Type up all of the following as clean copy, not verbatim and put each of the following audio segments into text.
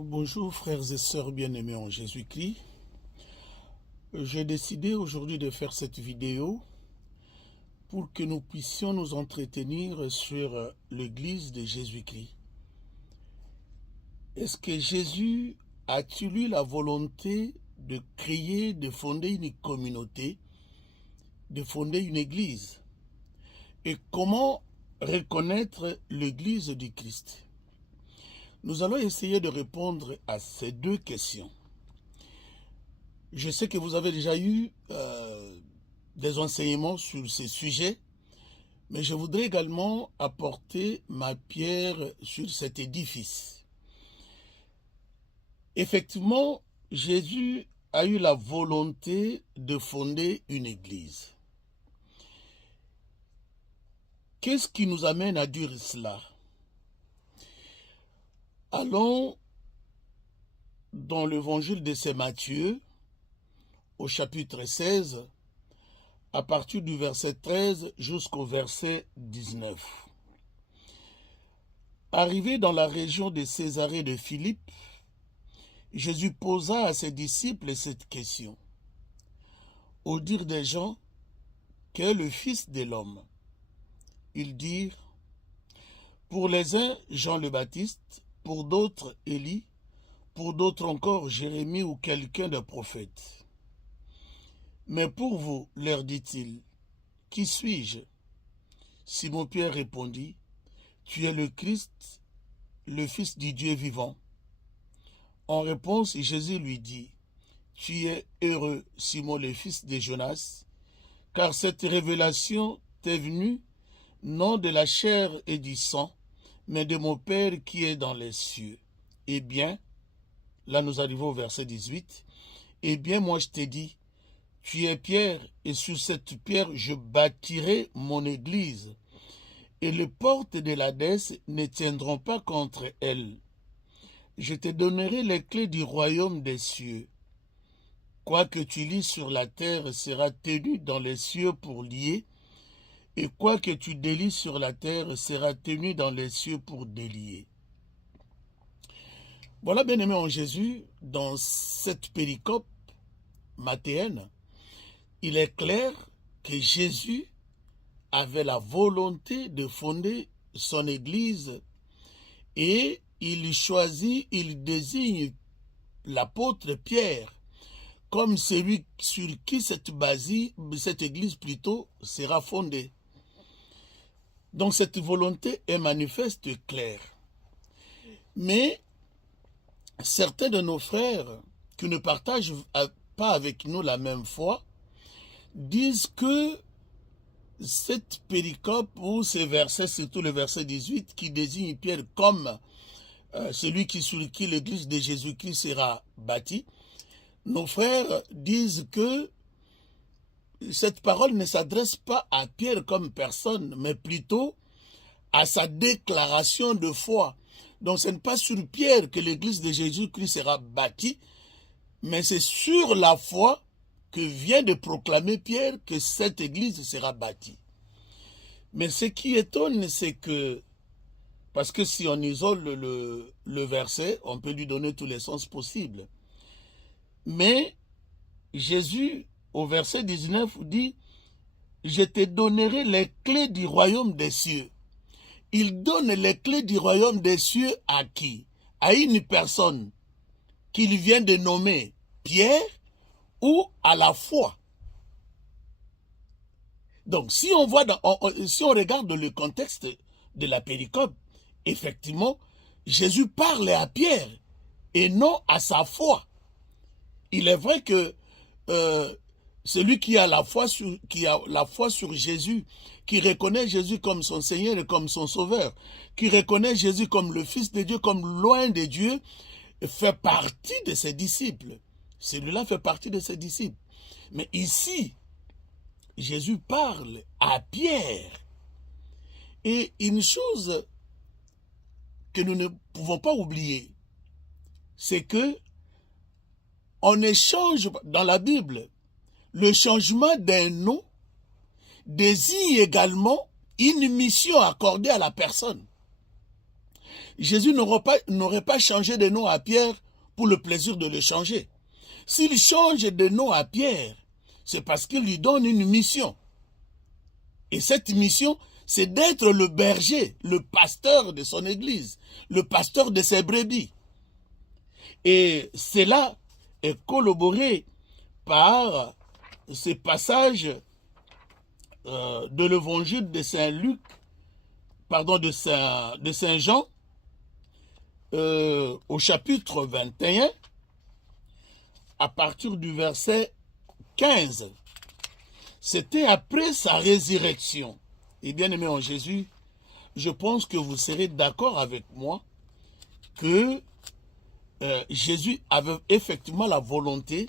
Bonjour frères et sœurs bien-aimés en Jésus-Christ. J'ai décidé aujourd'hui de faire cette vidéo pour que nous puissions nous entretenir sur l'Église de Jésus-Christ. Est-ce que Jésus a-t-il eu la volonté de créer, de fonder une communauté, de fonder une Église? Et comment reconnaître l'Église du Christ? Nous allons essayer de répondre à ces deux questions. Je sais que vous avez déjà eu des enseignements sur ces sujets, mais je voudrais également apporter ma pierre sur cet édifice. Effectivement, Jésus a eu la volonté de fonder une église. Qu'est-ce qui nous amène à dire cela? Allons dans l'évangile de Saint Matthieu, au chapitre 16, à partir du verset 13 jusqu'au verset 19. Arrivé dans la région de Césarée de Philippe, Jésus posa à ses disciples cette question. Au dire des gens, qu'est le Fils de l'homme? Ils dirent, pour les uns, Jean le Baptiste, pour d'autres, Élie, pour d'autres encore, Jérémie ou quelqu'un de prophète. Mais pour vous, leur dit-il, qui suis-je? Simon-Pierre répondit, tu es le Christ, le Fils du Dieu vivant. En réponse, Jésus lui dit, tu es heureux, Simon le fils de Jonas, car cette révélation t'est venue non de la chair et du sang, mais de mon Père qui est dans les cieux. Eh bien, là nous arrivons au verset 18, eh bien moi je t'ai dit, tu es Pierre, et sur cette pierre je bâtirai mon église, et les portes de l'Hadès ne tiendront pas contre elle. Je te donnerai les clés du royaume des cieux. Quoi que tu lis sur la terre sera tenu dans les cieux pour lier, et quoi que tu délies sur la terre sera tenu dans les cieux pour délier. Voilà, bien-aimés en Jésus, dans cette péricope mathéenne, il est clair que Jésus avait la volonté de fonder son Église et il choisit, il désigne l'apôtre Pierre comme celui sur qui cette Église plutôt sera fondée. Donc cette volonté est manifeste et claire. Mais certains de nos frères qui ne partagent pas avec nous la même foi disent que cette péricope ou ces versets, surtout le verset 18, qui désigne Pierre comme celui sur qui l'église de Jésus-Christ sera bâtie, nos frères disent que cette parole ne s'adresse pas à Pierre comme personne, mais plutôt à sa déclaration de foi. Donc ce n'est pas sur Pierre que l'église de Jésus-Christ sera bâtie, mais c'est sur la foi que vient de proclamer Pierre que cette église sera bâtie. Mais ce qui étonne, c'est que, parce que si on isole le verset, on peut lui donner tous les sens possibles. Mais Jésus, au verset 19, dit, « Je te donnerai les clés du royaume des cieux. » Il donne les clés du royaume des cieux à qui? À une personne qu'il vient de nommer Pierre ou à la foi. Donc, si on regarde le contexte de la péricope, effectivement, Jésus parle à Pierre et non à sa foi. Il est vrai que celui qui a la foi sur Jésus, qui reconnaît Jésus comme son Seigneur et comme son Sauveur, qui reconnaît Jésus comme le Fils de Dieu, comme loin de Dieu, fait partie de ses disciples. Celui-là fait partie de ses disciples. Mais ici, Jésus parle à Pierre. Et une chose que nous ne pouvons pas oublier, c'est que on échange dans la Bible, le changement d'un nom désigne également une mission accordée à la personne. Jésus n'aurait pas changé de nom à Pierre pour le plaisir de le changer. S'il change de nom à Pierre, c'est parce qu'il lui donne une mission. Et cette mission, c'est d'être le berger, le pasteur de son église, le pasteur de ses brebis. Et cela est corroboré par ces passages de l'évangile de Saint-Luc, pardon, de Saint-Jean, au chapitre 21, à partir du verset 15. C'était après sa résurrection. Et bien aimé en Jésus, je pense que vous serez d'accord avec moi que Jésus avait effectivement la volonté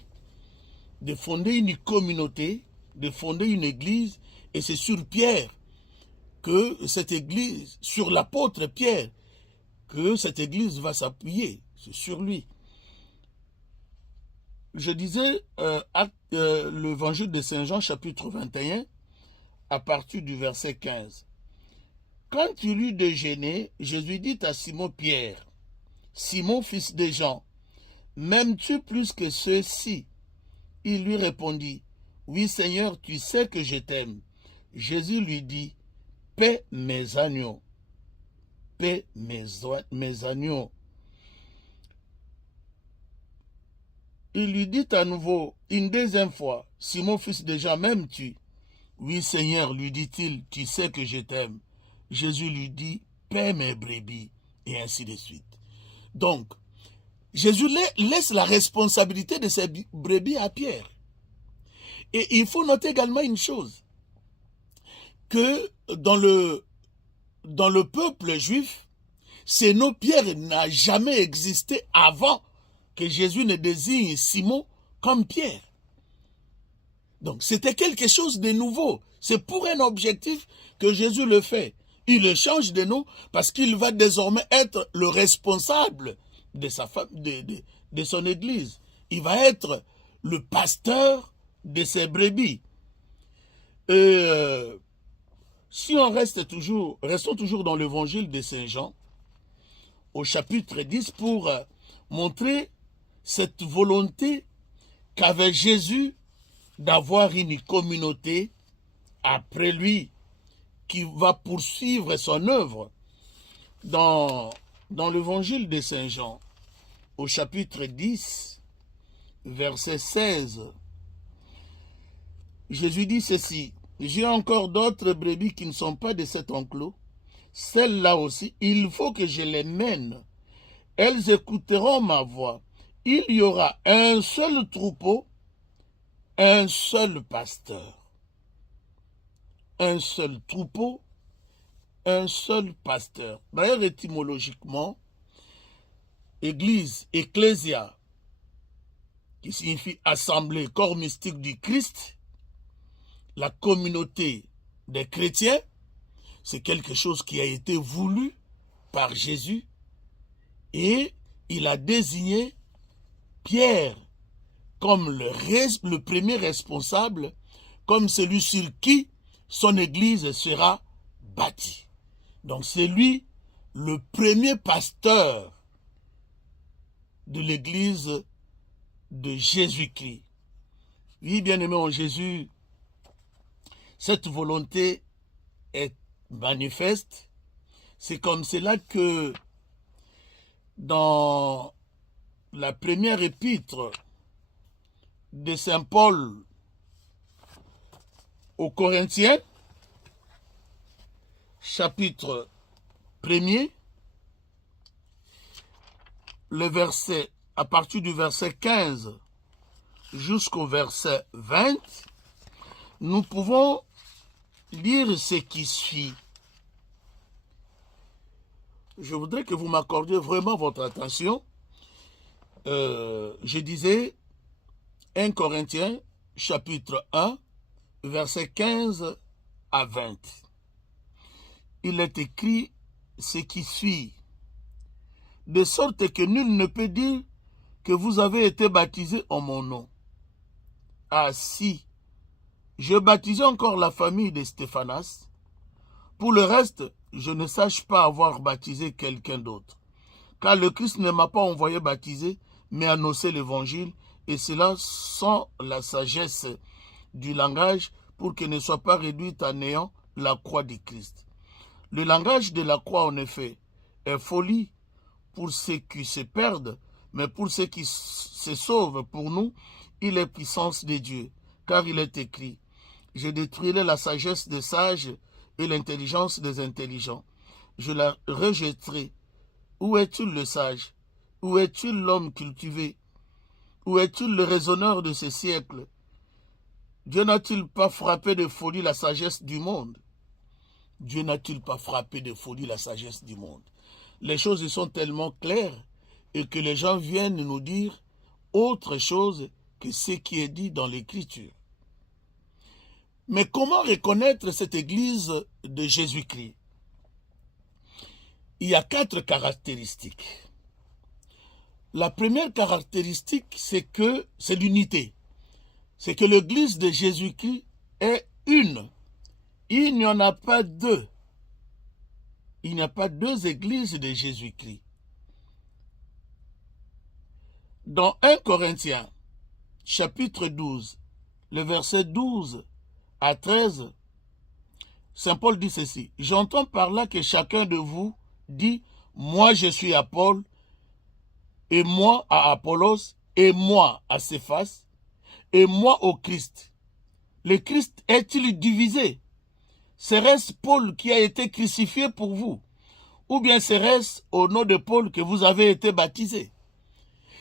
de fonder une communauté, de fonder une église, et c'est sur Pierre que cette église, sur l'apôtre Pierre, que cette église va s'appuyer, c'est sur lui. Je disais l'évangile de Saint Jean, chapitre 21, à partir du verset 15. Quand il eut déjeuné, Jésus dit à Simon Pierre, « Simon, fils de Jean, m'aimes-tu plus que ceux-ci » Il lui répondit, « Oui, Seigneur, tu sais que je t'aime. » Jésus lui dit, « Paie mes agneaux. Paie mes agneaux. » Il lui dit à nouveau, une deuxième fois, « Simon, fils de Jean, m'aimes-tu » ? « Oui, Seigneur, lui dit-il, tu sais que je t'aime. » Jésus lui dit, « Paie mes brebis. » Et ainsi de suite. Donc, Jésus laisse la responsabilité de ses brebis à Pierre. Et il faut noter également une chose, que dans le peuple juif, ce nom Pierre n'a jamais existé avant que Jésus ne désigne Simon comme Pierre. Donc c'était quelque chose de nouveau. C'est pour un objectif que Jésus le fait. Il le change de nom parce qu'il va désormais être le responsable de sa femme, de son église. Il va être le pasteur de ses brebis. Si on restons toujours dans l'évangile de Saint Jean, au chapitre 10, pour montrer cette volonté qu'avait Jésus d'avoir une communauté après lui qui va poursuivre son œuvre. Dans l'évangile de Saint Jean, au chapitre 10, verset 16, Jésus dit ceci, « J'ai encore d'autres brebis qui ne sont pas de cet enclos. Celles-là aussi, il faut que je les mène. Elles écouteront ma voix. Il y aura un seul troupeau, un seul pasteur. » Un seul troupeau, un seul pasteur. D'ailleurs, étymologiquement, église, ecclésia, qui signifie assemblée, corps mystique du Christ, la communauté des chrétiens, c'est quelque chose qui a été voulu par Jésus et il a désigné Pierre comme le premier responsable, comme celui sur qui son église sera bâtie. Donc c'est lui le premier pasteur de l'église de Jésus-Christ. Oui, bien-aimé en Jésus, cette volonté est manifeste. C'est comme cela que dans la première épître de Saint Paul aux Corinthiens, chapitre 1er, à partir du verset 15 jusqu'au verset 20, nous pouvons lire ce qui suit. Je voudrais que vous m'accordiez vraiment votre attention. Je disais 1 Corinthiens, chapitre 1, verset 15 à 20. Il est écrit ce qui suit. De sorte que nul ne peut dire que vous avez été baptisés en mon nom. Ah si, je baptisais encore la famille de Stéphanas. Pour le reste, je ne sache pas avoir baptisé quelqu'un d'autre. car le Christ ne m'a pas envoyé baptiser, mais annoncer l'évangile, et cela sans la sagesse du langage, pour que ne soit pas réduite à néant la croix du Christ. Le langage de la croix, en effet, est folie pour ceux qui se perdent, mais pour ceux qui se sauvent, pour nous, il est puissance de Dieu, car il est écrit, « Je détruirai la sagesse des sages et l'intelligence des intelligents. Je la rejetterai. Où est-il le sage? Où est-il l'homme cultivé? Où est-il le raisonneur de ce siècle? Dieu n'a-t-il pas frappé de folie la sagesse du monde? Dieu n'a-t-il pas frappé de folie la sagesse du monde? Les choses sont tellement claires et que les gens viennent nous dire autre chose que ce qui est dit dans l'Écriture. Mais comment reconnaître cette Église de Jésus-Christ? Il y a 4 caractéristiques. La première caractéristique, c'est l'unité. C'est que l'Église de Jésus-Christ est une. Il n'y en a pas deux. Il n'y a pas 2 églises de Jésus-Christ. Dans 1 Corinthiens, chapitre 12, le verset 12 à 13, Saint Paul dit ceci. « J'entends par là que chacun de vous dit, moi je suis à Paul, et moi à Apollos, et moi à Céphas, et moi au Christ. Le Christ est-il divisé? Serait-ce Paul qui a été crucifié pour vous? Ou bien serait-ce au nom de Paul que vous avez été baptisé? »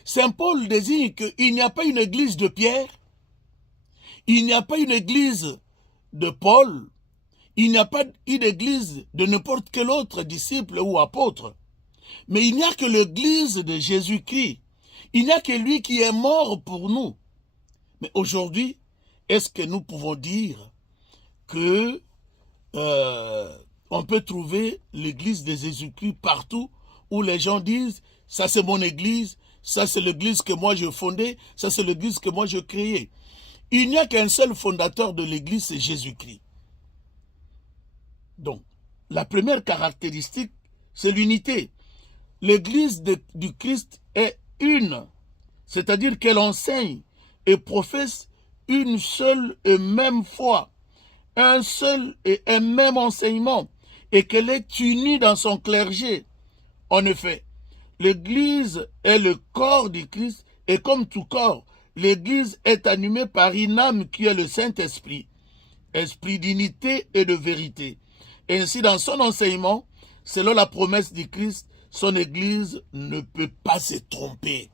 Saint Paul désigne qu'il n'y a pas une église de Pierre, il n'y a pas une église de Paul, il n'y a pas une église de n'importe quel autre disciple ou apôtre. Mais il n'y a que l'église de Jésus-Christ. Il n'y a que lui qui est mort pour nous. Mais aujourd'hui, est-ce que nous pouvons dire que on peut trouver l'église de Jésus-Christ partout où les gens disent « ça c'est mon église, ça c'est l'église que moi je fondais, ça c'est l'église que moi je créais ». Il n'y a qu'un seul fondateur de l'église, c'est Jésus-Christ. Donc, la première caractéristique, c'est l'unité. L'église du Christ est une, c'est-à-dire qu'elle enseigne et professe une seule et même foi, un seul et un même enseignement, et qu'elle est unie dans son clergé. En effet, l'église est le corps du Christ, et comme tout corps, l'église est animée par une âme qui est le Saint-Esprit, esprit d'unité et de vérité. Ainsi, dans son enseignement, selon la promesse du Christ, son église ne peut pas se tromper.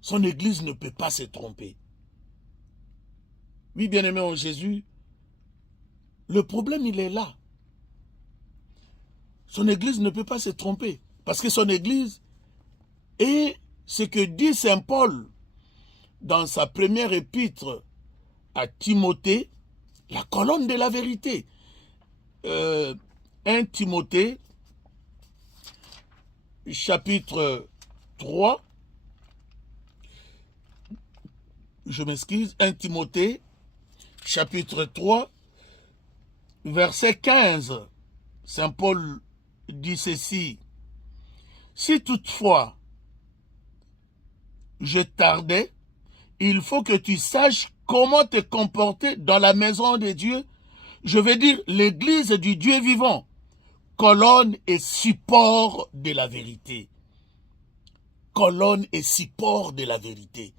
Son église ne peut pas se tromper. Oui, bien-aimé en Jésus, le problème, il est là. Son église ne peut pas se tromper. Parce que son église est ce que dit Saint Paul dans sa première épître à Timothée, la colonne de la vérité. 1 Timothée, chapitre 3, je m'excuse, 1 Timothée, chapitre 3, verset 15, Saint Paul dit ceci, « Si toutefois je tardais, il faut que tu saches comment te comporter dans la maison de Dieu, je veux dire l'église du Dieu vivant, colonne et support de la vérité. » Colonne et support de la vérité.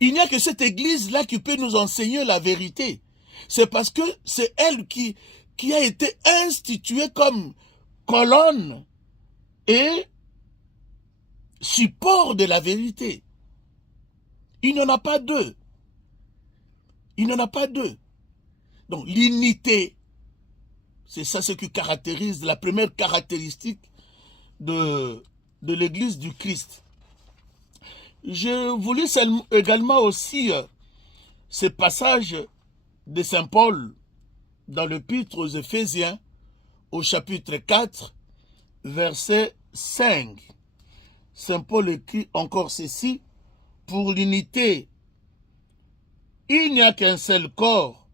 Il n'y a que cette église-là qui peut nous enseigner la vérité. C'est parce que c'est elle qui a été instituée comme colonne et support de la vérité. Il n'y en a pas deux. Il n'y en a pas deux. Donc l'unité, c'est ça ce qui caractérise, la première caractéristique de l'église du Christ. Je voulais également aussi ce passage de Saint Paul dans l'épître aux Éphésiens au chapitre 4, verset 5. Saint Paul écrit encore ceci, « Pour l'unité, il n'y a qu'un seul corps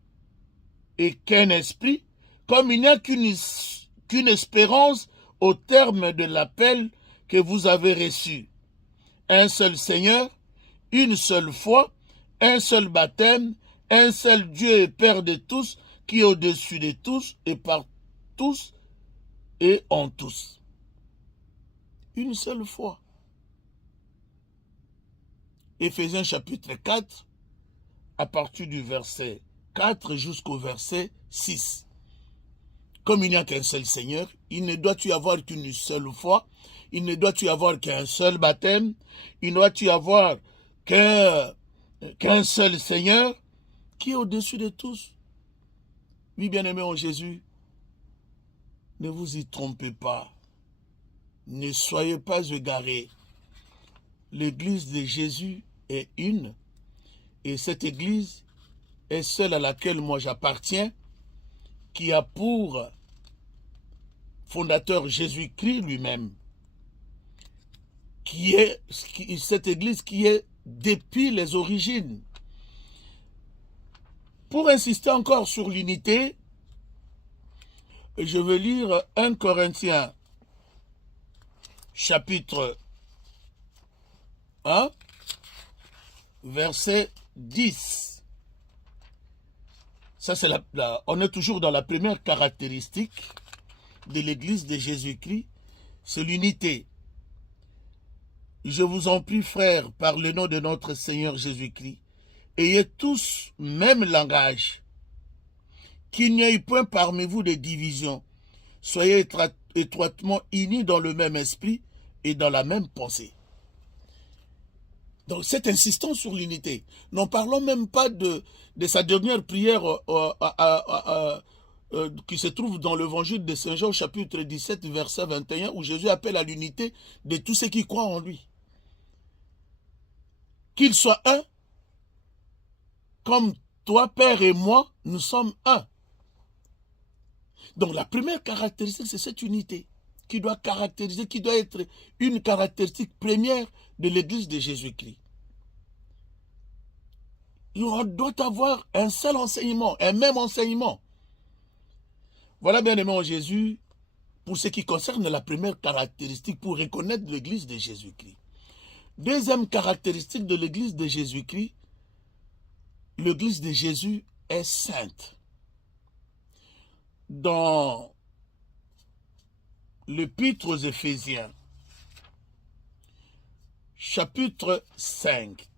et qu'un esprit, comme il n'y a qu'une espérance au terme de l'appel que vous avez reçu. Un seul Seigneur, une seule foi, un seul baptême, un seul Dieu et Père de tous, qui est au-dessus de tous et par tous et en tous. Une seule foi. Éphésiens chapitre 4, à partir du verset 4 jusqu'au verset 6. Comme il n'y a qu'un seul Seigneur, il ne doit y avoir qu'une seule foi, il ne doit y avoir qu'un seul baptême, il ne doit y avoir qu'un seul Seigneur qui est au-dessus de tous. Oui, bien-aimés en Jésus, ne vous y trompez pas, ne soyez pas égarés. L'église de Jésus est une, et cette église est celle à laquelle moi j'appartiens, qui a pour fondateur Jésus-Christ lui-même, cette église qui est depuis les origines. Pour insister encore sur l'unité, je vais lire 1 Corinthiens chapitre 1, verset 10. Ça, c'est on est toujours dans la première caractéristique de l'église de Jésus-Christ, c'est l'unité. Je vous en prie, frères, par le nom de notre Seigneur Jésus-Christ, ayez tous même langage, qu'il n'y ait point parmi vous de divisions, soyez étroitement unis dans le même esprit et dans la même pensée. Donc cette insistance sur l'unité, n'en parlons même pas de sa dernière prière qui se trouve dans l'évangile de Saint Jean chapitre 17 verset 21 où Jésus appelle à l'unité de tous ceux qui croient en lui. Qu'ils soient un, comme toi Père et moi, nous sommes un. Donc la première caractéristique c'est cette unité qui doit être une caractéristique première de l'église de Jésus-Christ. On doit avoir un seul enseignement, un même enseignement. Voilà, bien-aimés en Jésus, pour ce qui concerne la première caractéristique pour reconnaître l'église de Jésus-Christ. Deuxième caractéristique de l'église de Jésus-Christ, l'église de Jésus est sainte. Dans l'Épître aux Éphésiens, chapitre 5,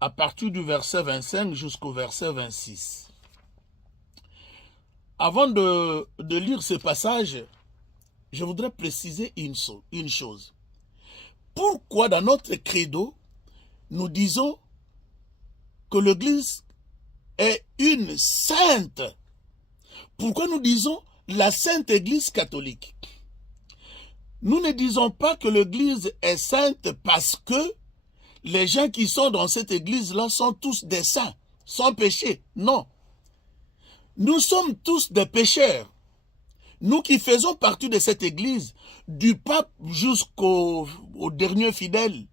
à partir du verset 25 jusqu'au verset 26. Avant de lire ce passage, je voudrais préciser une chose. Pourquoi dans notre credo, nous disons que l'Église est une sainte? Pourquoi nous disons la Sainte Église catholique? Nous ne disons pas que l'Église est sainte parce que les gens qui sont dans cette Église-là sont tous des saints, sans péché. Non. Nous sommes tous des pécheurs. Nous qui faisons partie de cette Église, du pape jusqu'au dernier fidèle,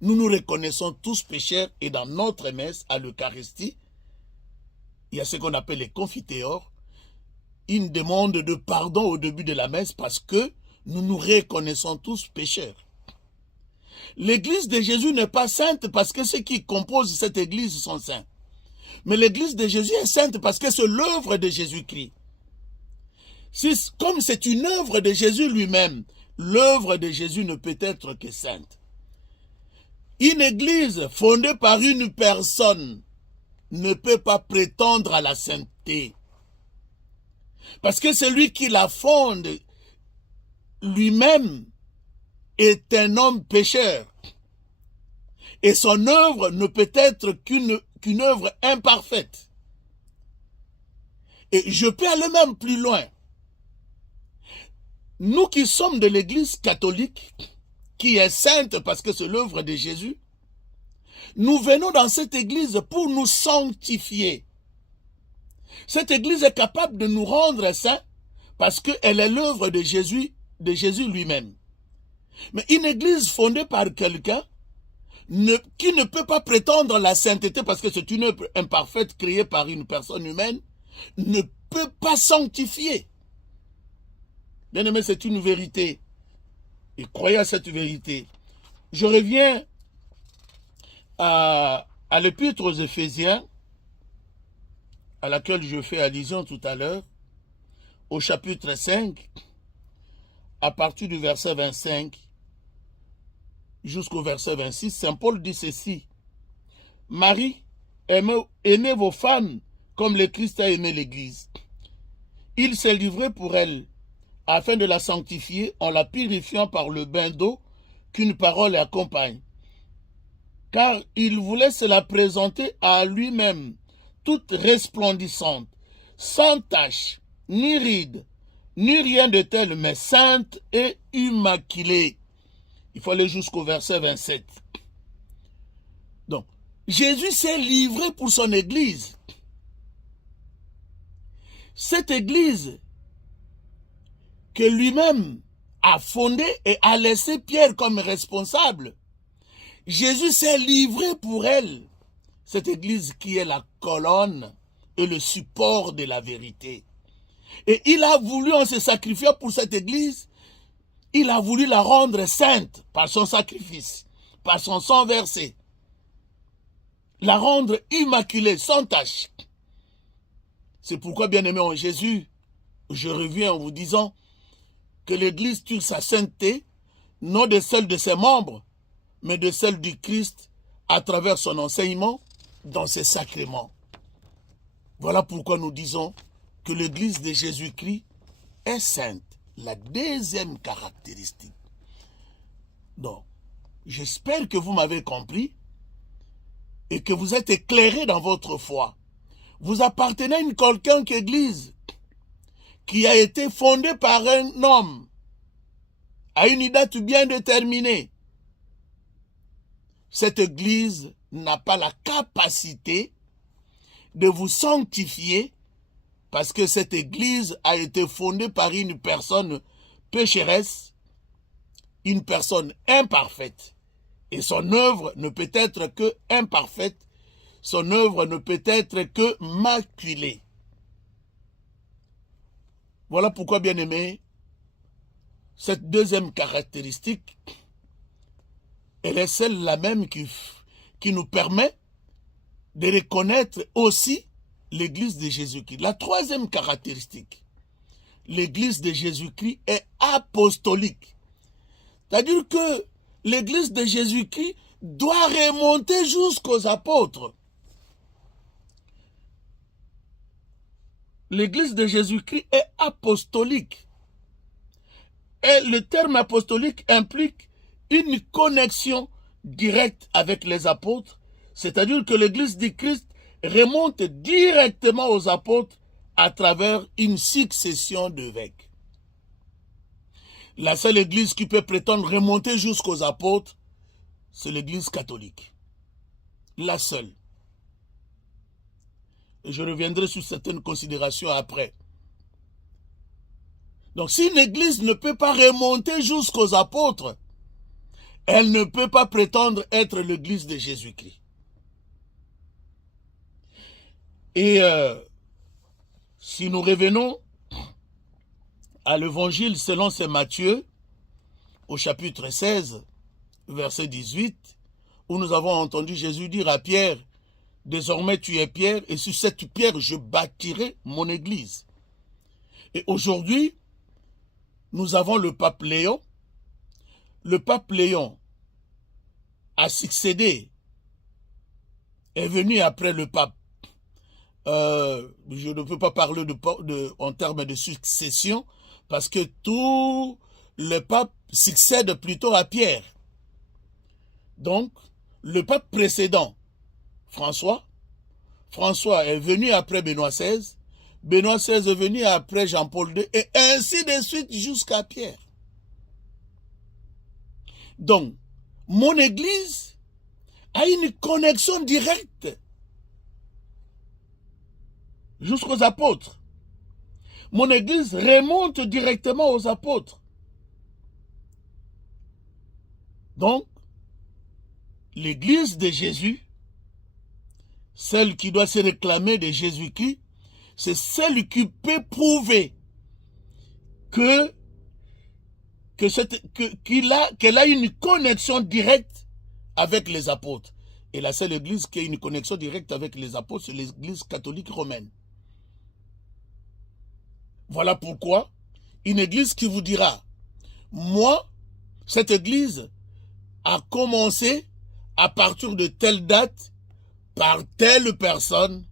nous nous reconnaissons tous pécheurs et dans notre messe à l'Eucharistie, il y a ce qu'on appelle les confiteors, une demande de pardon au début de la messe parce que nous nous reconnaissons tous pécheurs. L'église de Jésus n'est pas sainte parce que ceux qui composent cette église sont saints. Mais l'église de Jésus est sainte parce que c'est l'œuvre de Jésus-Christ. Comme c'est une œuvre de Jésus lui-même, l'œuvre de Jésus ne peut être que sainte. Une église fondée par une personne ne peut pas prétendre à la sainteté. Parce que celui qui la fonde lui-même est un homme pécheur. Et son œuvre ne peut être qu'une œuvre imparfaite. Et je peux aller même plus loin. Nous qui sommes de l'église catholique, qui est sainte parce que c'est l'œuvre de Jésus, nous venons dans cette église pour nous sanctifier. Cette église est capable de nous rendre saints parce qu'elle est l'œuvre de Jésus lui-même. Mais une église fondée par quelqu'un qui ne peut pas prétendre la sainteté parce que c'est une œuvre imparfaite créée par une personne humaine, ne peut pas sanctifier. Bien-aimé, c'est une vérité. Et croyez à cette vérité. Je reviens à l'épître aux Éphésiens, à laquelle je fais allusion tout à l'heure, au chapitre 5, à partir du verset 25 jusqu'au verset 26, Saint Paul dit ceci. Marie, aimez vos femmes comme le Christ a aimé l'Église. Il s'est livré pour elle, afin de la sanctifier en la purifiant par le bain d'eau qu'une parole accompagne. Car il voulait se la présenter à lui-même, toute resplendissante, sans tache, ni ride, ni rien de tel, mais sainte et immaculée. Il faut aller jusqu'au verset 27. Donc, Jésus s'est livré pour son Église. Cette Église que lui-même a fondée et a laissé Pierre comme responsable, Jésus s'est livré pour elle. Cette Église qui est la colonne et le support de la vérité. Et il a voulu, en se sacrifiant pour cette Église, il a voulu la rendre sainte par son sacrifice, par son sang versé. La rendre immaculée, sans tache. C'est pourquoi, bien-aimés en Jésus, je reviens en vous disant que l'Église tue sa sainteté, non de celle de ses membres, mais de celle du Christ à travers son enseignement dans ses sacrements. Voilà pourquoi nous disons que l'Église de Jésus-Christ est sainte. La deuxième caractéristique. Donc, j'espère que vous m'avez compris et que vous êtes éclairés dans votre foi. Vous appartenez à une quelconque église qui a été fondée par un homme à une date bien déterminée. Cette église n'a pas la capacité de vous sanctifier parce que cette église a été fondée par une personne pécheresse, une personne imparfaite. Et son œuvre ne peut être que imparfaite, son œuvre ne peut être que maculée. Voilà pourquoi, bien-aimés, cette deuxième caractéristique, elle est celle-là même qui nous permet de reconnaître aussi l'Église de Jésus-Christ. La troisième caractéristique, l'Église de Jésus-Christ est apostolique. C'est-à-dire que l'Église de Jésus-Christ doit remonter jusqu'aux apôtres. L'Église de Jésus-Christ est apostolique. Et le terme apostolique implique une connexion directe avec les apôtres, c'est-à-dire que l'Église du Christ remonte directement aux apôtres à travers une succession d'évêques. La seule Église qui peut prétendre remonter jusqu'aux apôtres, c'est l'Église catholique. La seule. Et je reviendrai sur certaines considérations après. Donc si une Église ne peut pas remonter jusqu'aux apôtres, elle ne peut pas prétendre être l'Église de Jésus-Christ. Et si nous revenons à l'Évangile selon saint Matthieu, au chapitre 16, verset 18, où nous avons entendu Jésus dire à Pierre, « Désormais tu es Pierre, et sur cette pierre je bâtirai mon église. » Et aujourd'hui, nous avons le pape Léon. Le pape Léon a succédé, est venu après le pape. Je ne peux pas parler en termes de succession, parce que tous les papes succèdent plutôt à Pierre. Donc, le pape précédent, François est venu après Benoît XVI, Benoît XVI est venu après Jean-Paul II, et ainsi de suite jusqu'à Pierre. Donc, mon église a une connexion directe jusqu'aux apôtres. Mon église remonte directement aux apôtres. Donc, l'église de Jésus, celle qui doit se réclamer de Jésus-Christ, c'est celle qui peut prouver que qu'elle a une connexion directe avec les apôtres. Et la seule église qui a une connexion directe avec les apôtres, c'est l'église catholique romaine. Voilà pourquoi une église qui vous dira, moi, cette église a commencé à partir de telle date par telle personne,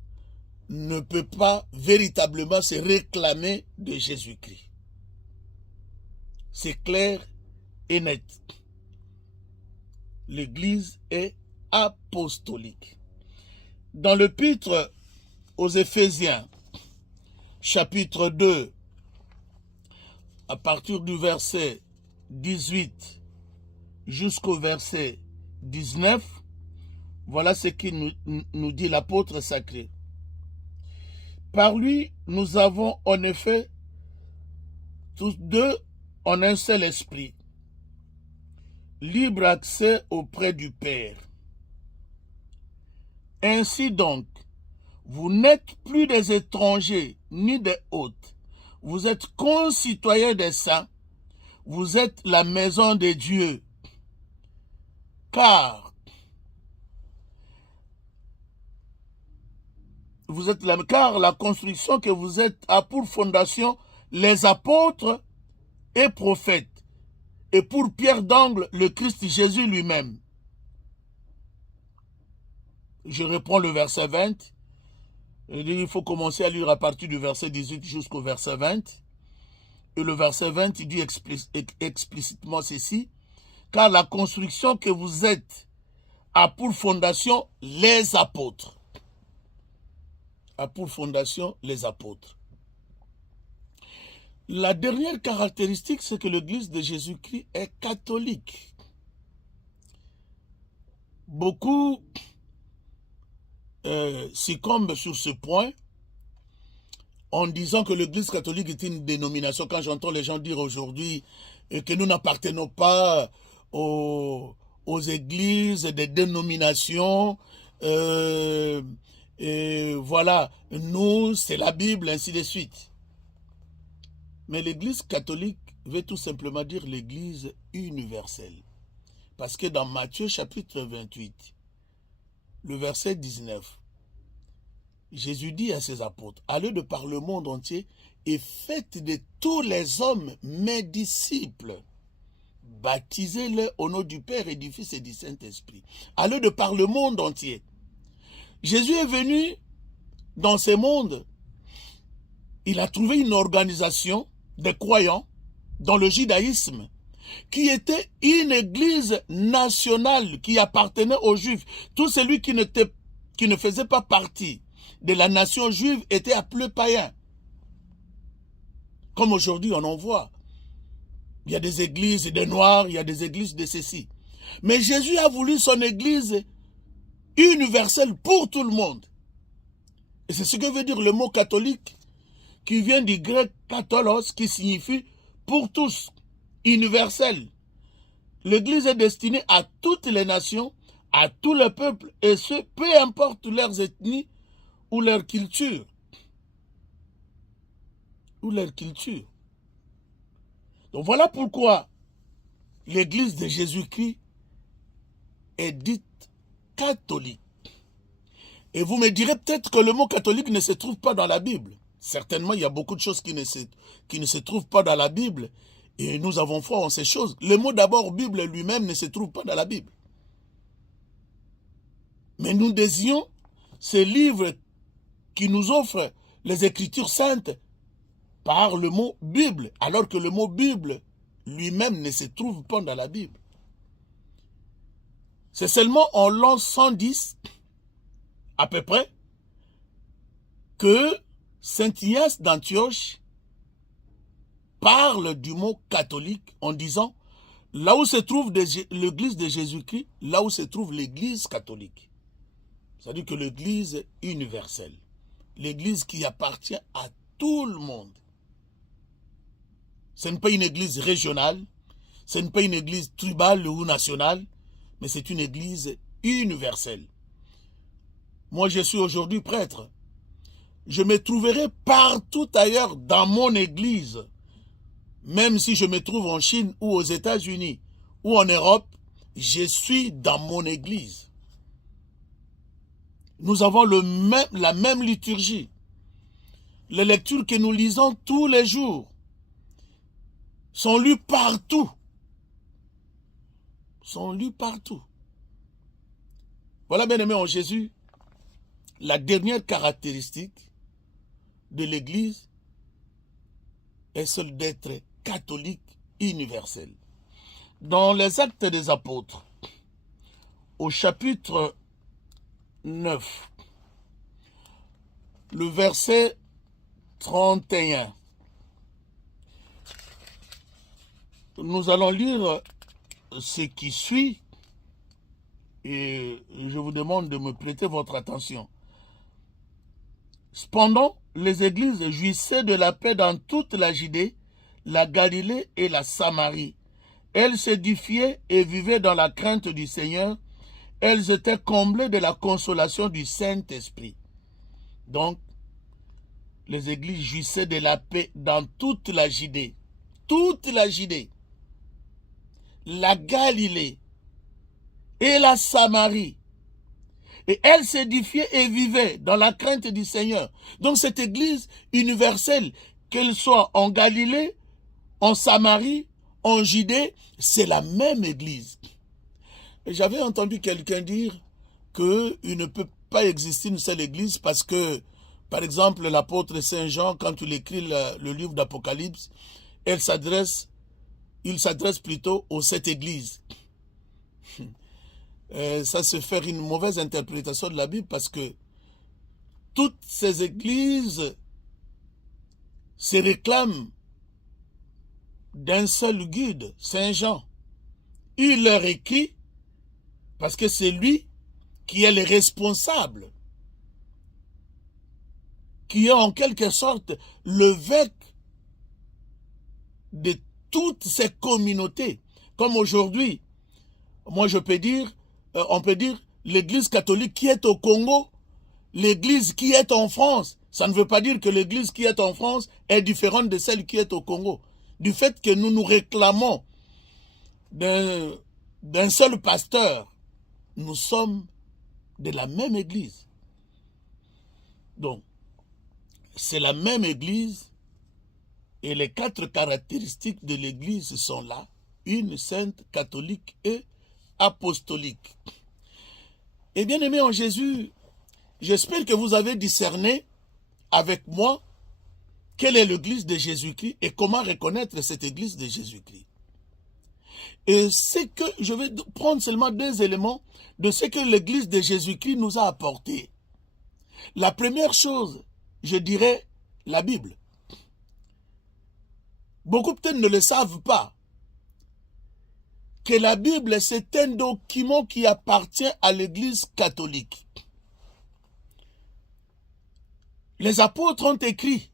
ne peut pas véritablement se réclamer de Jésus-Christ. C'est clair et net. L'église est apostolique. Dans l'épître aux Éphésiens, chapitre 2, à partir du verset 18 jusqu'au verset 19, voilà ce qu'il nous dit l'apôtre sacré. Par lui, nous avons en effet tous deux en un seul esprit, libre accès auprès du Père. Ainsi donc, vous n'êtes plus des étrangers ni des hôtes, vous êtes concitoyens des saints, vous êtes la maison de Dieu, car la construction que vous êtes a pour fondation les apôtres et prophètes, et pour pierre d'angle le Christ Jésus lui-même. Je reprends le verset 20. Il faut commencer à lire à partir du verset 18 jusqu'au verset 20. Et le verset 20, il dit explicitement ceci. Car la construction que vous êtes a pour fondation les apôtres. A pour fondation les apôtres. La dernière caractéristique, c'est que l'église de Jésus-Christ est catholique. Beaucoup succombent sur ce point en disant que l'église catholique est une dénomination. Quand j'entends les gens dire aujourd'hui que nous n'appartenons pas aux églises des dénominations, voilà, nous, c'est la Bible, ainsi de suite. Mais l'église catholique veut tout simplement dire l'église universelle. Parce que dans Matthieu chapitre 28, le verset 19, Jésus dit à ses apôtres, allez de par le monde entier et faites de tous les hommes mes disciples. Baptisez-les au nom du Père et du Fils et du Saint-Esprit. Allez de par le monde entier. Jésus est venu dans ce monde. Il a trouvé une organisation de croyants dans le judaïsme qui était une église nationale qui appartenait aux Juifs. Tout celui qui ne faisait pas partie de la nation juive était appelé païen. Comme aujourd'hui on en voit. Il y a des églises de noirs, il y a des églises de ceci. Mais Jésus a voulu son église universelle pour tout le monde. Et c'est ce que veut dire le mot catholique, qui vient du grec katholos, qui signifie pour tous, universel. L'église est destinée à toutes les nations, à tous les peuples, et ce, peu importe leurs ethnies ou leur culture. Donc voilà pourquoi l'église de Jésus-Christ est dite catholique. Et vous me direz peut-être que le mot catholique ne se trouve pas dans la Bible. Certainement, il y a beaucoup de choses qui ne se trouvent pas dans la Bible. Et nous avons foi en ces choses. Le mot d'abord, Bible lui-même, ne se trouve pas dans la Bible. Mais nous désignons ces livres qui nous offrent les Écritures saintes par le mot Bible, alors que le mot Bible lui-même ne se trouve pas dans la Bible. C'est seulement en l'an 110, à peu près, que Saint Ignace d'Antioche parle du mot catholique en disant là où se trouve l'église de Jésus-Christ, là où se trouve l'église catholique. C'est-à-dire que l'église universelle, l'église qui appartient à tout le monde. Ce n'est pas une église régionale, ce n'est pas une église tribale ou nationale, mais c'est une église universelle. Moi, je suis aujourd'hui prêtre. Je me trouverai partout ailleurs dans mon église même si je me trouve en Chine ou aux États-Unis ou en Europe, je suis dans mon église. Nous avons la même liturgie. Les lectures que nous lisons tous les jours sont lues partout. Sont lues partout. Voilà, bien aimé en Jésus, la dernière caractéristique de l'Église est celle d'être catholique universelle. Dans les Actes des Apôtres, au chapitre 9, le verset 31, nous allons lire ce qui suit et je vous demande de me prêter votre attention. Cependant, les églises jouissaient de la paix dans toute la Judée, la Galilée et la Samarie. Elles s'édifiaient et vivaient dans la crainte du Seigneur. Elles étaient comblées de la consolation du Saint-Esprit. Donc, les églises jouissaient de la paix dans toute la Judée. Toute la Judée. La Galilée et la Samarie. Et elles s'édifiaient et vivaient dans la crainte du Seigneur. Donc cette église universelle, qu'elle soit en Galilée, en Samarie, en Judée, c'est la même église. J'avais entendu quelqu'un dire qu'il ne peut pas exister une seule église parce que, par exemple, l'apôtre Saint Jean, quand il écrit le livre d'Apocalypse, il s'adresse plutôt aux 7 églises. Ça c'est faire une mauvaise interprétation de la Bible parce que toutes ces églises se réclament d'un seul guide, Saint Jean. Il leur écrit parce que c'est lui qui est le responsable, qui est en quelque sorte l'évêque de toutes ces communautés. Comme aujourd'hui, moi je peux dire, on peut dire l'église catholique qui est au Congo, l'église qui est en France. Ça ne veut pas dire que l'église qui est en France est différente de celle qui est au Congo. Du fait que nous nous réclamons d'un seul pasteur, nous sommes de la même église. Donc, c'est la même église et les 4 caractéristiques de l'église sont là. Une, sainte, catholique et apostolique. Et bien aimé en Jésus, j'espère que vous avez discerné avec moi quelle est l'église de Jésus-Christ et comment reconnaître cette église de Jésus-Christ. Et c'est que je vais prendre seulement 2 éléments de ce que l'église de Jésus-Christ nous a apporté. La première chose, je dirais la Bible. Beaucoup peut-être ne le savent pas. Que la Bible, c'est un document qui appartient à l'Église catholique. Les apôtres ont écrit.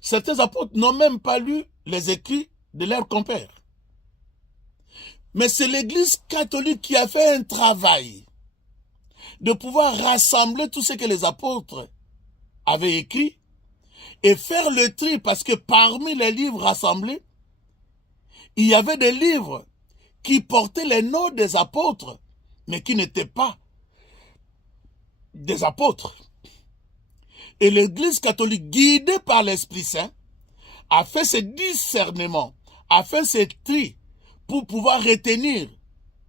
Certains apôtres n'ont même pas lu les écrits de leurs compères. Mais c'est l'Église catholique qui a fait un travail de pouvoir rassembler tout ce que les apôtres avaient écrit et faire le tri, parce que parmi les livres rassemblés, il y avait des livres qui portaient les noms des apôtres, mais qui n'étaient pas des apôtres. Et l'Église catholique, guidée par l'Esprit Saint, a fait ce discernement, a fait ce tri pour pouvoir retenir,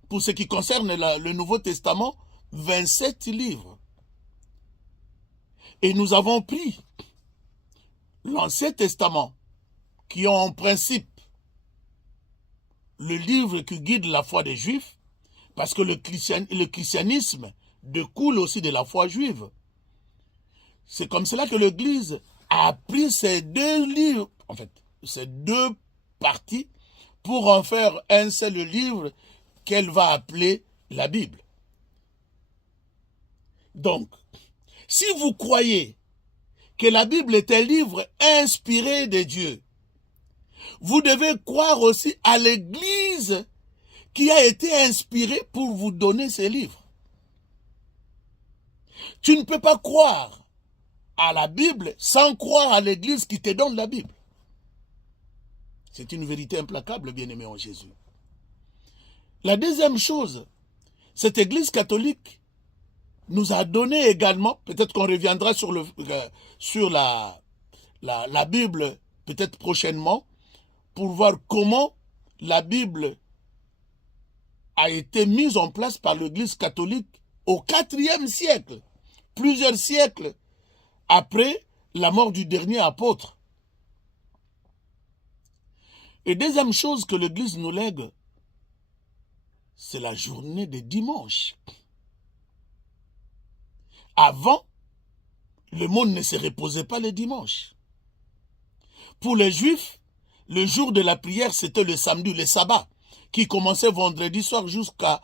pour ce qui concerne le Nouveau Testament, 27 livres. Et nous avons pris l'Ancien Testament, qui ont en principe le livre qui guide la foi des Juifs, parce que le christianisme découle aussi de la foi juive. C'est comme cela que l'Église a pris ces 2 livres, en fait, ces 2 parties, pour en faire un seul livre qu'elle va appeler la Bible. Donc, si vous croyez que la Bible est un livre inspiré de Dieu, vous devez croire aussi à l'Église qui a été inspirée pour vous donner ces livres. Tu ne peux pas croire à la Bible sans croire à l'Église qui te donne la Bible. C'est une vérité implacable, bien-aimé en Jésus. La deuxième chose, cette Église catholique nous a donné également, peut-être qu'on reviendra sur la Bible, peut-être prochainement, pour voir comment la Bible a été mise en place par l'Église catholique au IVe siècle, plusieurs siècles après la mort du dernier apôtre. Et deuxième chose que l'Église nous lègue, c'est la journée des dimanches. Avant, le monde ne se reposait pas les dimanches. Pour les Juifs, le jour de la prière, c'était le samedi, le sabbat, qui commençait vendredi soir jusqu'au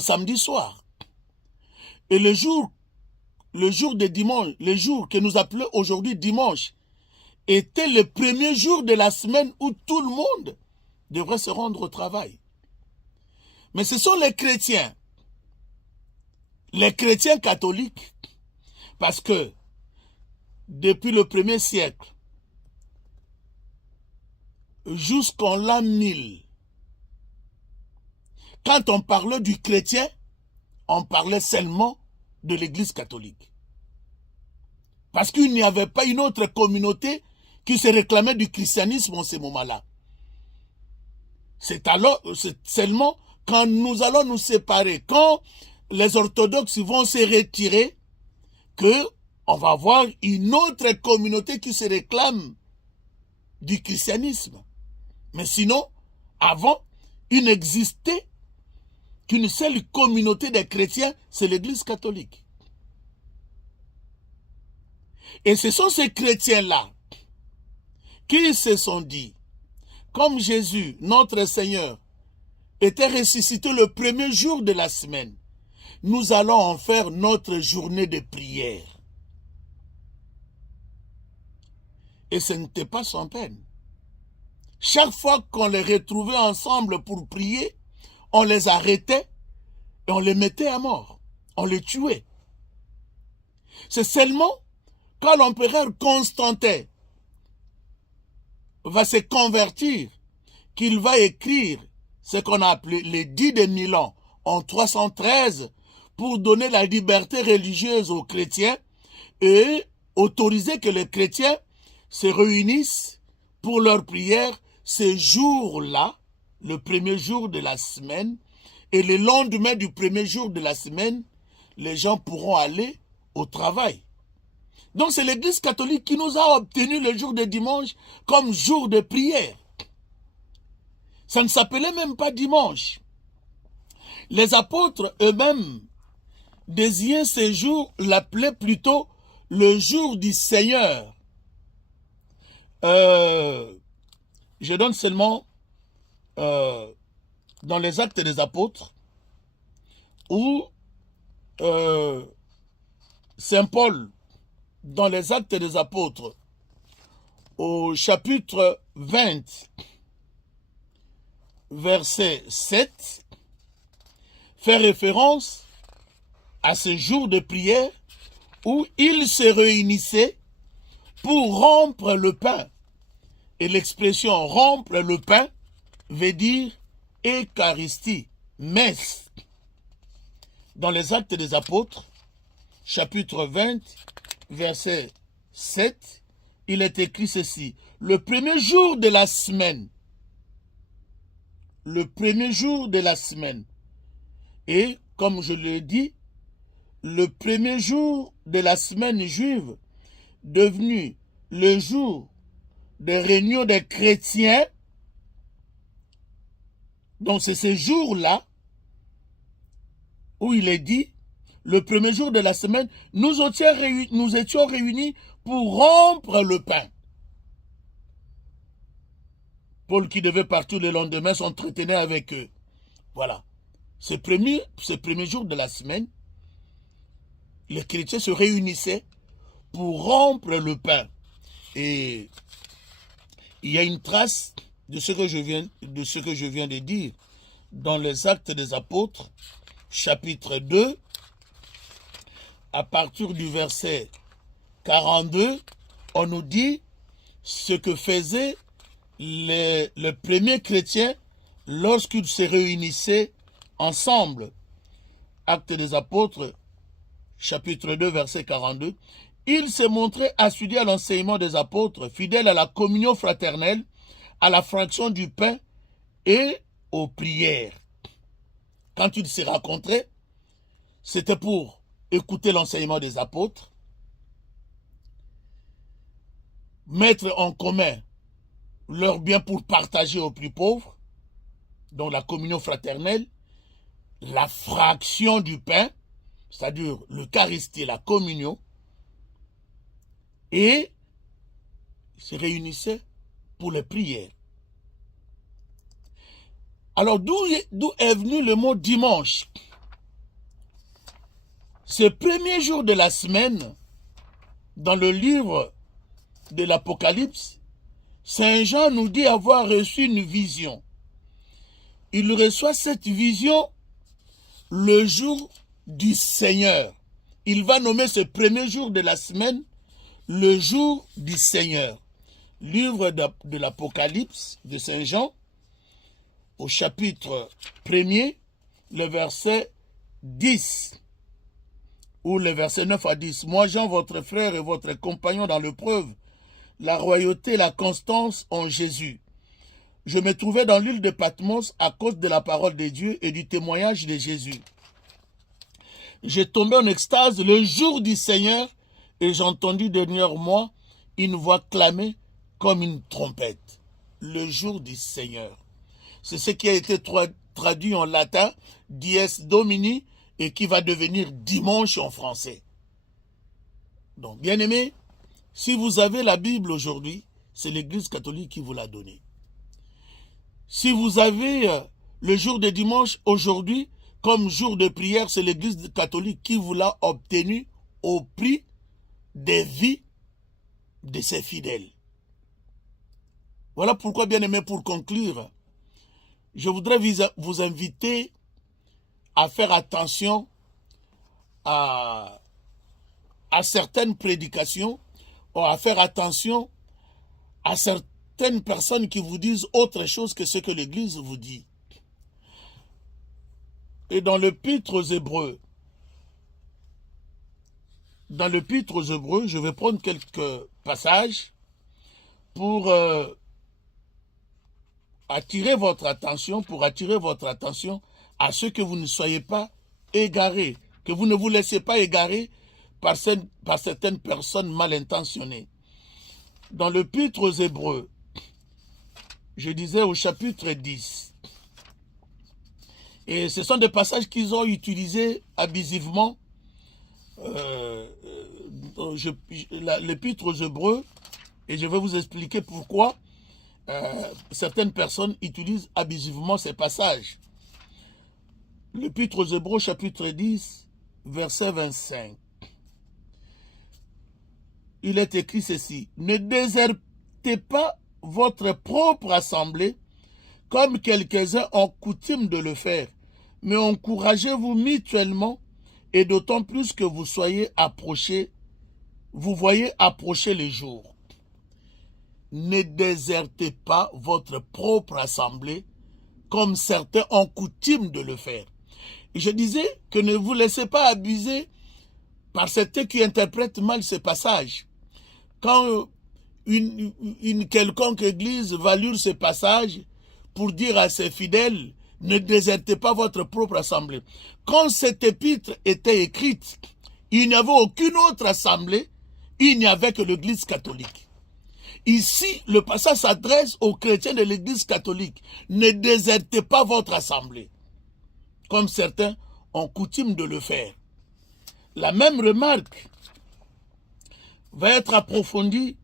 samedi soir. Et le jour de dimanche, le jour que nous appelons aujourd'hui dimanche, était le premier jour de la semaine où tout le monde devrait se rendre au travail. Mais ce sont les chrétiens catholiques, parce que depuis le 1er siècle jusqu'en l'an 1000, quand on parlait du chrétien, on parlait seulement de l'Église catholique. Parce qu'il n'y avait pas une autre communauté qui se réclamait du christianisme en ce moment-là. C'est seulement quand nous allons nous séparer, quand les orthodoxes vont se retirer, qu'on va voir une autre communauté qui se réclame du christianisme. Mais sinon, avant, il n'existait qu'une seule communauté des chrétiens, c'est l'Église catholique. Et ce sont ces chrétiens-là qui se sont dit, comme Jésus, notre Seigneur, était ressuscité le premier jour de la semaine, nous allons en faire notre journée de prière. Et ce n'était pas sans peine. Chaque fois qu'on les retrouvait ensemble pour prier, on les arrêtait et on les mettait à mort. On les tuait. C'est seulement quand l'empereur Constantin va se convertir qu'il va écrire ce qu'on a appelé l'édit de Milan en 313 pour donner la liberté religieuse aux chrétiens et autoriser que les chrétiens se réunissent pour leur prière ce jour-là, le premier jour de la semaine, et le lendemain du premier jour de la semaine, les gens pourront aller au travail. Donc c'est l'Église catholique qui nous a obtenu le jour de dimanche comme jour de prière. Ça ne s'appelait même pas dimanche. Les apôtres eux-mêmes désignaient ce jour, l'appelaient plutôt le jour du Seigneur. Je donne seulement dans les Actes des Apôtres où Saint Paul, dans les Actes des Apôtres, au chapitre 20, verset 7, fait référence à ce jour de prière où ils se réunissaient pour rompre le pain. Et l'expression rompre le pain veut dire Eucharistie, messe. Dans les Actes des Apôtres, chapitre 20, verset 7, il est écrit ceci. Le premier jour de la semaine, et comme je le dis, le premier jour de la semaine juive, devenu le jour de réunion des chrétiens, donc c'est ce jour-là où il est dit, le premier jour de la semaine, nous étions réunis pour rompre le pain. Paul, qui devait partir le lendemain, s'entretenait avec eux. Voilà. Ce premier jour de la semaine, les chrétiens se réunissaient pour rompre le pain. Et il y a une trace de ce que je viens de dire dans les Actes des Apôtres, chapitre 2, à partir du verset 42, on nous dit ce que faisaient le premier chrétien, lorsqu'ils se réunissaient ensemble, Actes des Apôtres, chapitre 2, verset 42, il se montrait assidu à l'enseignement des apôtres, fidèle à la communion fraternelle, à la fraction du pain et aux prières. Quand ils se rencontraient, c'était pour écouter l'enseignement des apôtres, mettre en commun leurs biens pour partager aux plus pauvres, donc la communion fraternelle, la fraction du pain, c'est-à-dire l'Eucharistie, la communion, et se réunissaient pour les prières. Alors d'où est venu le mot dimanche? Ce premier jour de la semaine, dans le livre de l'Apocalypse, Saint Jean nous dit avoir reçu une vision. Il reçoit cette vision le jour du Seigneur. Il va nommer ce premier jour de la semaine le jour du Seigneur. Livre de l'Apocalypse de Saint Jean, au chapitre 1er, le verset 10, ou le verset 9 à 10. Moi, Jean, votre frère et votre compagnon dans l'épreuve, la royauté et la constance en Jésus. Je me trouvais dans l'île de Patmos à cause de la parole de Dieu et du témoignage de Jésus. J'ai tombé en extase le jour du Seigneur et j'ai entendu derrière moi une voix clamer comme une trompette. Le jour du Seigneur. C'est ce qui a été traduit en latin, dies domini, et qui va devenir dimanche en français. Donc, bien aimés, si vous avez la Bible aujourd'hui, c'est l'Église catholique qui vous l'a donnée. Si vous avez le jour de dimanche aujourd'hui comme jour de prière, c'est l'Église catholique qui vous l'a obtenu au prix des vies de ses fidèles. Voilà pourquoi, bien aimé, pour conclure, je voudrais vous inviter à faire attention à certaines prédications, ou à faire attention à certaines personnes qui vous disent autre chose que ce que l'Église vous dit. Et dans l'Épître aux Hébreux, je vais prendre quelques passages pour attirer votre attention à ce que vous ne soyez pas égarés, que vous ne vous laissez pas égarer par certaines personnes mal intentionnées. Dans l'Épître aux Hébreux, je disais au chapitre 10, et ce sont des passages qu'ils ont utilisés abusivement. L'Épître aux Hébreux, et je vais vous expliquer pourquoi certaines personnes utilisent abusivement ces passages. L'Épître aux Hébreux, chapitre 10, verset 25. Il est écrit ceci: ne désertez pas votre propre assemblée, comme quelques-uns ont coutume de le faire, mais encouragez-vous mutuellement, et d'autant plus que vous voyez approcher les jours. Ne désertez pas votre propre assemblée, comme certains ont coutume de le faire. Et je disais que ne vous laissez pas abuser par certains qui interprètent mal ces passages. Quand une quelconque église va lire ce passage pour dire à ses fidèles, ne désertez pas votre propre assemblée. Quand cette épître était écrite, il n'y avait aucune autre assemblée, il n'y avait que l'église catholique. Ici, le passage s'adresse aux chrétiens de l'église catholique. Ne désertez pas votre assemblée, comme certains ont coutume de le faire. La même remarque va être approfondie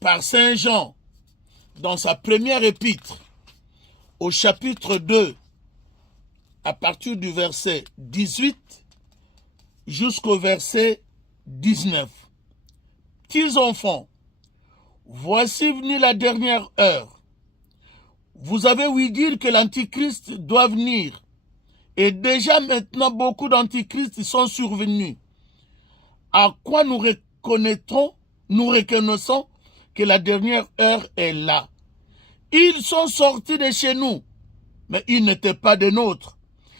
par Saint Jean dans sa première épître, au chapitre 2, à partir du verset 18 jusqu'au verset 19. Petits enfants, voici venue la dernière heure. Vous avez ouï dire que l'Antichrist doit venir, et déjà maintenant beaucoup d'Antichrists sont survenus. À quoi nous reconnaissons que la dernière heure est là. Ils sont sortis de chez nous, mais ils n'étaient pas des nôtres.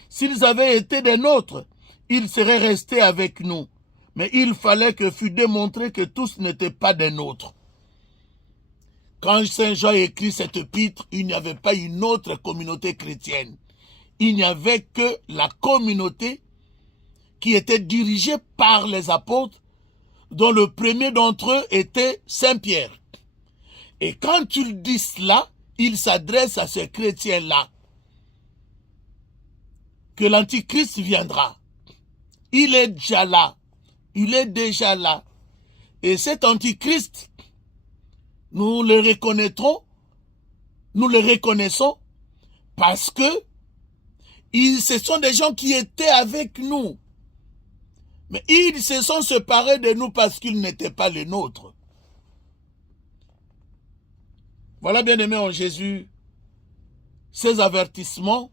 S'ils avaient été des nôtres, ils seraient restés avec nous. Mais il fallait que fût démontré que tous n'étaient pas des nôtres. Quand Saint Jean écrit cette épître, il n'y avait pas une autre communauté chrétienne. Il n'y avait que la communauté qui était dirigée par les apôtres, dont le premier d'entre eux était Saint Pierre. Et quand il dit cela, il s'adresse à ces chrétiens-là, que l'Antichrist viendra. Il est déjà là. Il est déjà là. Et cet Antichrist, nous le reconnaîtrons, nous le reconnaissons, parce que ce sont des gens qui étaient avec nous. Mais ils se sont séparés de nous parce qu'ils n'étaient pas les nôtres. Voilà, bien-aimés en Jésus, ces avertissements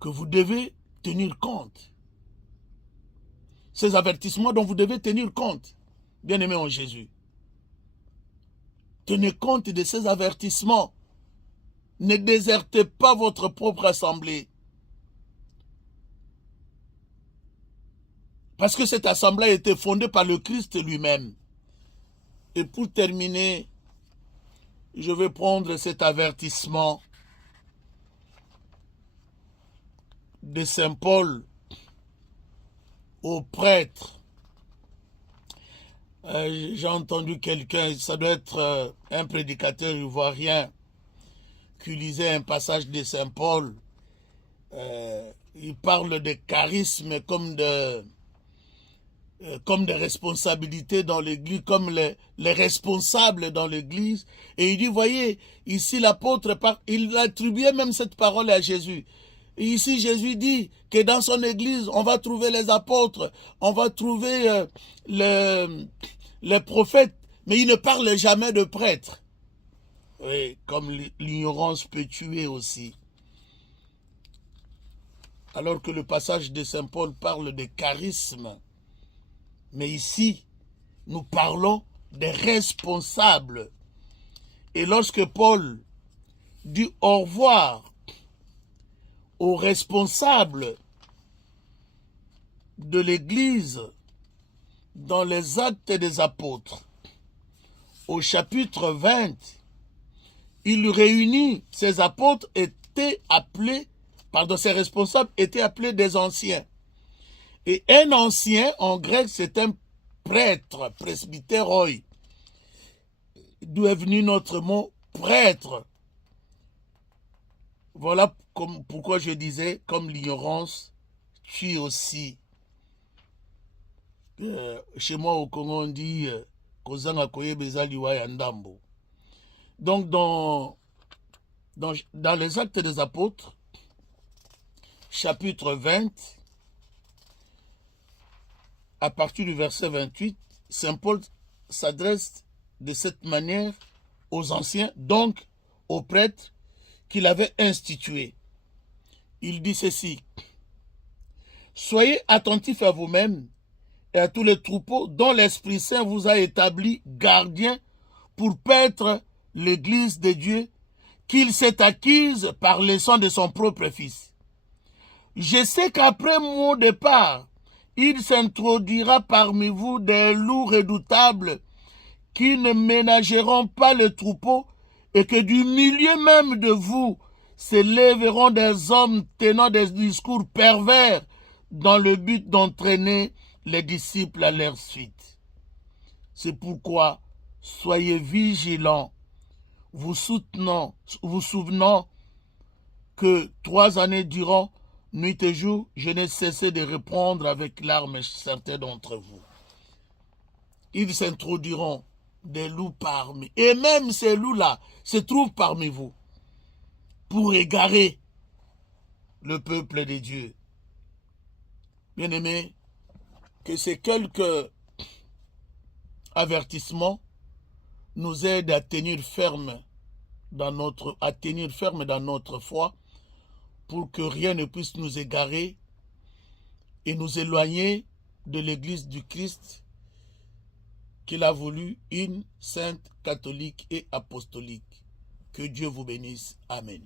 que vous devez tenir compte. Ces avertissements dont vous devez tenir compte, bien-aimés en Jésus. Tenez compte de ces avertissements. Ne désertez pas votre propre assemblée. Parce que cette assemblée a été fondée par le Christ lui-même. Et pour terminer, je vais prendre cet avertissement de Saint Paul aux prêtres. J'ai entendu quelqu'un, ça doit être un prédicateur ivoirien, qui lisait un passage de Saint Paul. Il parle de charisme comme de responsabilités dans l'église, comme les responsables dans l'église. Et il dit, voyez, ici l'apôtre, il attribuait même cette parole à Jésus. Et ici Jésus dit que dans son église, on va trouver les apôtres, on va trouver les prophètes, mais il ne parle jamais de prêtres. Oui, comme l'ignorance peut tuer aussi. Alors que le passage de Saint Paul parle de charisme. Mais ici, nous parlons des responsables. Et lorsque Paul dit au revoir aux responsables de l'Église dans les Actes des Apôtres, au chapitre 20, il réunit ces apôtres étaient appelés, ces responsables étaient appelés des anciens. Et un ancien, en grec, c'est un prêtre, presbytéroi. D'où est venu notre mot prêtre. Voilà pourquoi je disais, comme l'ignorance tue aussi. Chez moi au Congo, on dit Kozanga koye bezaliwa ya ndambo. Donc dans les Actes des Apôtres, chapitre 20, à partir du verset 28, Saint Paul s'adresse de cette manière aux anciens, donc aux prêtres qu'il avait institués. Il dit ceci: soyez attentifs à vous-mêmes et à tous les troupeaux dont l'Esprit Saint vous a établi gardiens pour paître l'Église de Dieu qu'il s'est acquise par le sang de son propre Fils. Je sais qu'après mon départ, il s'introduira parmi vous des loups redoutables qui ne ménageront pas le troupeau et que du milieu même de vous s'élèveront des hommes tenant des discours pervers dans le but d'entraîner les disciples à leur suite. C'est pourquoi soyez vigilants, vous souvenant que 3 années durant, nuit et jour, je n'ai cessé de répondre avec larmes certains d'entre vous. Ils s'introduiront des loups parmi, et même ces loups-là se trouvent parmi vous, pour égarer le peuple de Dieu. Bien-aimés, que ces quelques avertissements nous aident à tenir ferme dans notre foi, pour que rien ne puisse nous égarer et nous éloigner de l'Église du Christ qu'il a voulu une sainte, catholique et apostolique. Que Dieu vous bénisse. Amen.